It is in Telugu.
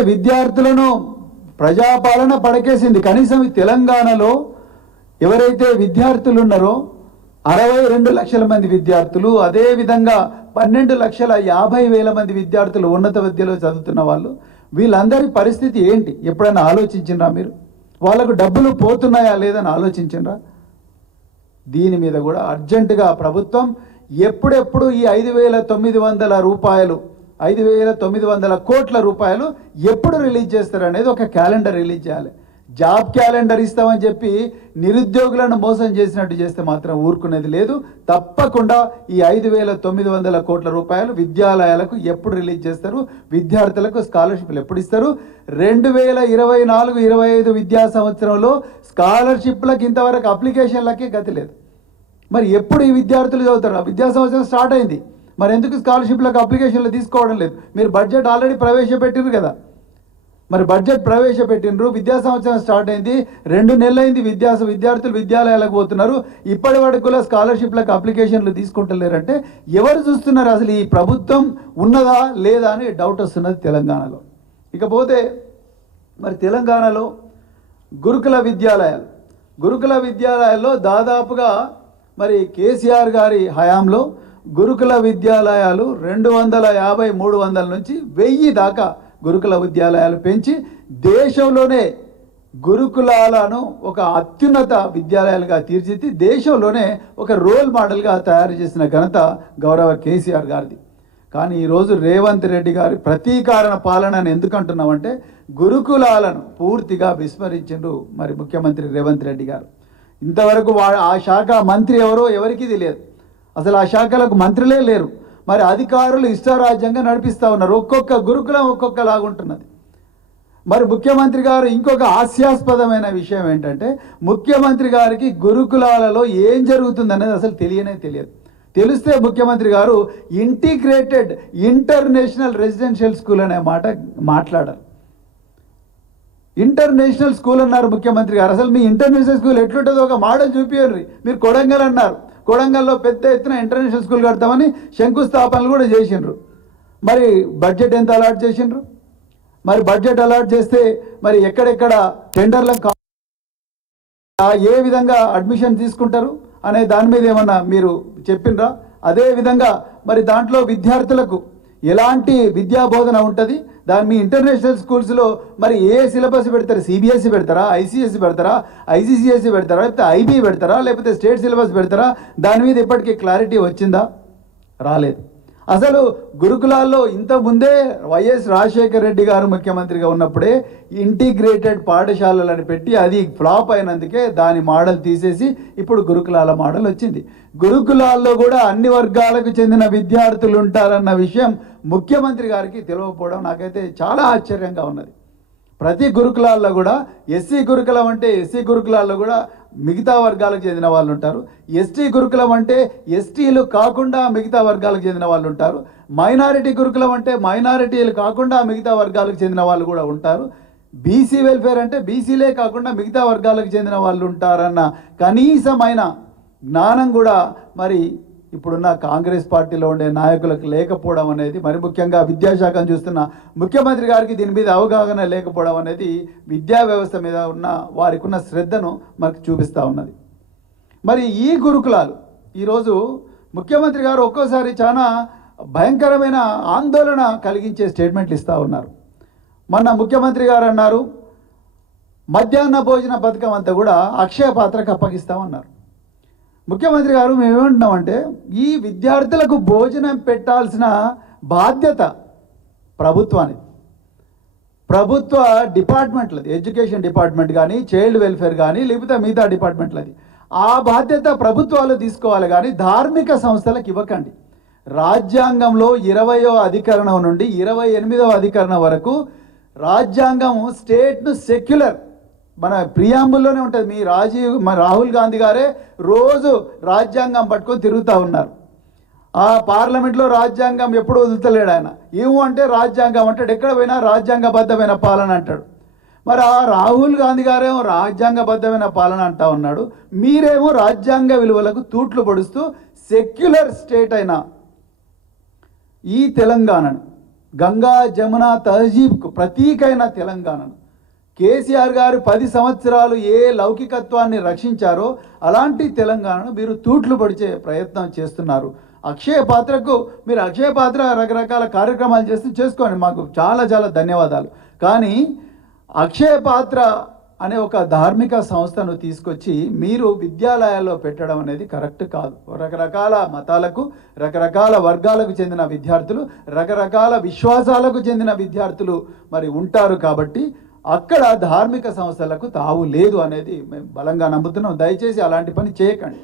అంటే విద్యార్థులను ప్రజాపాలన పడకేసింది. కనీసం ఈ తెలంగాణలో ఎవరైతే విద్యార్థులు ఉన్నారో 62 లక్షల మంది విద్యార్థులు, అదేవిధంగా 12,50,000 మంది విద్యార్థులు ఉన్నత విద్యలో చదువుతున్న వాళ్ళు, వీళ్ళందరి పరిస్థితి ఏంటి ఎప్పుడైనా ఆలోచించిండ్రా మీరు? వాళ్ళకు డబ్బులు పోతున్నాయా లేదని ఆలోచించిండ్రా? దీని మీద కూడా అర్జెంటుగా ప్రభుత్వం ఎప్పుడెప్పుడు ఈ 5,900 రూపాయలు 5,900 కోట్ల రూపాయలు ఎప్పుడు రిలీజ్ చేస్తారనేది ఒక క్యాలెండర్ రిలీజ్ చేయాలి. జాబ్ క్యాలెండర్ ఇస్తామని చెప్పి నిరుద్యోగులను మోసం చేసినట్టు చేస్తే మాత్రం ఊరుకునేది లేదు. తప్పకుండా ఈ 5,900 కోట్ల రూపాయలు విద్యాలయాలకు ఎప్పుడు రిలీజ్ చేస్తారు, విద్యార్థులకు స్కాలర్షిప్లు ఎప్పుడు ఇస్తారు? 2024-25 విద్యా సంవత్సరంలో స్కాలర్షిప్లకు ఇంతవరకు అప్లికేషన్లకే గతి లేదు. మరి ఎప్పుడు ఈ విద్యార్థులు చదువుతారు? విద్యా సంవత్సరం స్టార్ట్ అయింది, మరి ఎందుకు స్కాలర్షిప్లకు అప్లికేషన్లు తీసుకోవడం లేదు? మీరు బడ్జెట్ ఆల్రెడీ ప్రవేశపెట్టిరు కదా, మరి బడ్జెట్ ప్రవేశపెట్టినరు, విద్యా సంవత్సరం స్టార్ట్ అయింది, 2 నెలలు అయింది, విద్యార్థులు విద్యాలయాలకు పోతున్నారు, ఇప్పటి వరకు కూడా స్కాలర్షిప్లకు అప్లికేషన్లు తీసుకుంటలేరంటే ఎవరు చూస్తున్నారు? అసలు ఈ ప్రభుత్వం ఉన్నదా లేదా అని డౌట్ వస్తున్నది తెలంగాణలో. ఇకపోతే మరి తెలంగాణలో గురుకుల విద్యాలయాల్లో దాదాపుగా మరి కేసీఆర్ గారి హయాంలో గురుకుల విద్యాలయాలు 250-300 నుంచి 1000 దాకా గురుకుల విద్యాలయాలు పెంచి దేశంలోనే గురుకులాలను ఒక అత్యున్నత విద్యాలయాలుగా తీర్చిదిద్ది దేశంలోనే ఒక రోల్ మోడల్గా తయారు చేసిన ఘనత గౌరవ కేసీఆర్ గారిది. కానీ ఈరోజు రేవంత్ రెడ్డి గారి ప్రతీకారణ పాలన అని ఎందుకు అంటున్నామంటే గురుకులాలను పూర్తిగా విస్మరించిండ్రు మరి ముఖ్యమంత్రి రేవంత్ రెడ్డి గారు. ఇంతవరకు ఆ శాఖ మంత్రి ఎవరో ఎవరికీ తెలియదు, అసలు ఆ శాఖలకు మంత్రులే లేరు. మరి అధికారులు ఇష్టారాజ్యంగా నడిపిస్తూ ఉన్నారు, ఒక్కొక్క గురుకులం ఒక్కొక్కలాగుంటున్నది. మరి ముఖ్యమంత్రి గారు ఇంకొక హాస్యాస్పదమైన విషయం ఏంటంటే ముఖ్యమంత్రి గారికి గురుకులాలలో ఏం జరుగుతుందనేది అసలు తెలియదు. తెలిస్తే ముఖ్యమంత్రి గారు ఇంటిగ్రేటెడ్ ఇంటర్నేషనల్ రెసిడెన్షియల్ స్కూల్ అనే మాట మాట్లాడారు. ఇంటర్నేషనల్ స్కూల్ అన్నారు ముఖ్యమంత్రి గారు. అసలు మీ ఇంటర్నేషనల్ స్కూల్ ఎట్లుంటుందో ఒక మోడల్ చూపించండి. మీరు కొడంగల్ అన్నారు, కొడంగల్లో పెద్ద ఎత్తున ఇంటర్నేషనల్ స్కూల్ కడతామని శంకుస్థాపనలు కూడా చేసిండ్రు. మరి బడ్జెట్ ఎంత అలాట్ చేసిండ్రు? మరి బడ్జెట్ అలాట్ చేస్తే మరి ఎక్కడెక్కడ టెండర్లకు ఏ విధంగా అడ్మిషన్ తీసుకుంటారు అనే దాని మీద ఏమన్నా మీరు చెప్పిండ్రా? అదేవిధంగా మరి దాంట్లో విద్యార్థులకు ఎలాంటి విద్యా బోధన ఉంటుంది? దాని మీ ఇంటర్నేషనల్ స్కూల్స్లో మరి ఏ సిలబస్ పెడతారు? సిబిఎస్ఈ పెడతారా, ఐసిఎస్ఈ పెడతారా, ఐసిసిఎస్ఈ పెడతారా, లేకపోతే ఐబీ పెడతారా, లేకపోతే స్టేట్ సిలబస్ పెడతారా? దాని మీద ఇప్పటికీ క్లారిటీ వచ్చిందా? రాలేదు. అసలు గురుకులాల్లో ఇంతకుముందే వైఎస్ రాజశేఖర రెడ్డి గారు ముఖ్యమంత్రిగా ఉన్నప్పుడే ఇంటిగ్రేటెడ్ పాఠశాలలను పెట్టి అది ఫ్లాప్ అయినందుకే దాని మోడల్ తీసేసి ఇప్పుడు గురుకులాల మోడల్ వచ్చింది. గురుకులాల్లో కూడా అన్ని వర్గాలకు చెందిన విద్యార్థులు ఉంటారన్న విషయం ముఖ్యమంత్రి గారికి తెలియకపోవడం నాకైతే చాలా ఆశ్చర్యంగా ఉన్నది. ప్రతి గురుకులాల్లో కూడా ఎస్సీ గురుకులం అంటే ఎస్సీ గురుకులాల్లో కూడా మిగతా వర్గాలకు చెందిన వాళ్ళు ఉంటారు, ఎస్టీ గురుకులం అంటే ఎస్టీలు కాకుండా మిగతా వర్గాలకు చెందిన వాళ్ళు ఉంటారు, మైనారిటీ గురుకులం అంటే మైనారిటీలు కాకుండా మిగతా వర్గాలకు చెందిన వాళ్ళు కూడా ఉంటారు, బీసీ వెల్ఫేర్ అంటే బీసీలే కాకుండా మిగతా వర్గాలకు చెందిన వాళ్ళు ఉంటారన్న కనీసమైన జ్ఞానం కూడా మరి ఇప్పుడున్న కాంగ్రెస్ పార్టీలో ఉండే నాయకులకు లేకపోవడం అనేది, మరి ముఖ్యంగా విద్యాశాఖను చూస్తున్న ముఖ్యమంత్రి గారికి దీని మీద అవగాహన లేకపోవడం అనేది విద్యా వ్యవస్థ మీద ఉన్న వారికి ఉన్న శ్రద్ధను మనకు చూపిస్తూ ఉన్నది. మరి ఈ గురుకులాలు ఈరోజు ముఖ్యమంత్రి గారు ఒక్కోసారి చాలా భయంకరమైన ఆందోళన కలిగించే స్టేట్మెంట్లు ఇస్తూ ఉన్నారు. మొన్న ముఖ్యమంత్రి గారు అన్నారు మధ్యాహ్న భోజన పథకం అంతా కూడా అక్షయ పాత్రకు అప్పగిస్తామన్నారు. ముఖ్యమంత్రి గారు మేమేమంటున్నామంటే ఈ విద్యార్థులకు భోజనం పెట్టాల్సిన బాధ్యత ప్రభుత్వానికి, ప్రభుత్వ డిపార్ట్మెంట్లది, ఎడ్యుకేషన్ డిపార్ట్మెంట్ కానీ చైల్డ్ వెల్ఫేర్ కానీ లేకపోతే మిగతా డిపార్ట్మెంట్లది. ఆ బాధ్యత ప్రభుత్వాలు తీసుకోవాలి కానీ ధార్మిక సంస్థలకు ఇవ్వకండి. రాజ్యాంగంలో 20వ అధికరణం నుండి 28వ అధికరణం వరకు రాజ్యాంగం స్టేట్ను సెక్యులర్, మన ప్రియాంబుల్లోనే ఉంటుంది. మన రాహుల్ గాంధీ గారే రోజు రాజ్యాంగం పట్టుకొని తిరుగుతూ ఉన్నారు. ఆ పార్లమెంట్లో రాజ్యాంగం ఎప్పుడు వదులుతలేడు ఆయన. అంటే రాజ్యాంగం అంటాడు, ఎక్కడ పోయినా రాజ్యాంగబద్ధమైన పాలన అంటాడు. మరి ఆ రాహుల్ గాంధీ గారేమో రాజ్యాంగబద్ధమైన పాలన అంటా ఉన్నాడు, మీరేమో రాజ్యాంగ విలువలకు తూట్లు పొడుస్తూ సెక్యులర్ స్టేట్ అయిన ఈ తెలంగాణను గంగా జమున తహజీబ్కు ప్రతీకైన తెలంగాణను కేసీఆర్ గారు 10 సంవత్సరాలు ఏ లౌకికత్వాన్ని రక్షించారో అలాంటి తెలంగాణను మీరు తూట్లు పొడిచే ప్రయత్నం చేస్తున్నారు. అక్షయ పాత్రకు మీరు అక్షయ పాత్ర రకరకాల కార్యక్రమాలు చేసుకోండి, మాకు చాలా చాలా ధన్యవాదాలు. కానీ అక్షయ పాత్ర అనే ఒక ధార్మిక సంస్థను తీసుకొచ్చి మీరు విద్యాలయాల్లో పెట్టడం అనేది కరెక్ట్ కాదు. రకరకాల మతాలకు, రకరకాల వర్గాలకు చెందిన విద్యార్థులు, రకరకాల విశ్వాసాలకు చెందిన విద్యార్థులు మరి ఉంటారు. కాబట్టి అక్కడ ధార్మిక సంస్థలకు తావు లేదు అనేది మేము బలంగా నమ్ముతున్నాం. దయచేసి అలాంటి పని చేయకండి.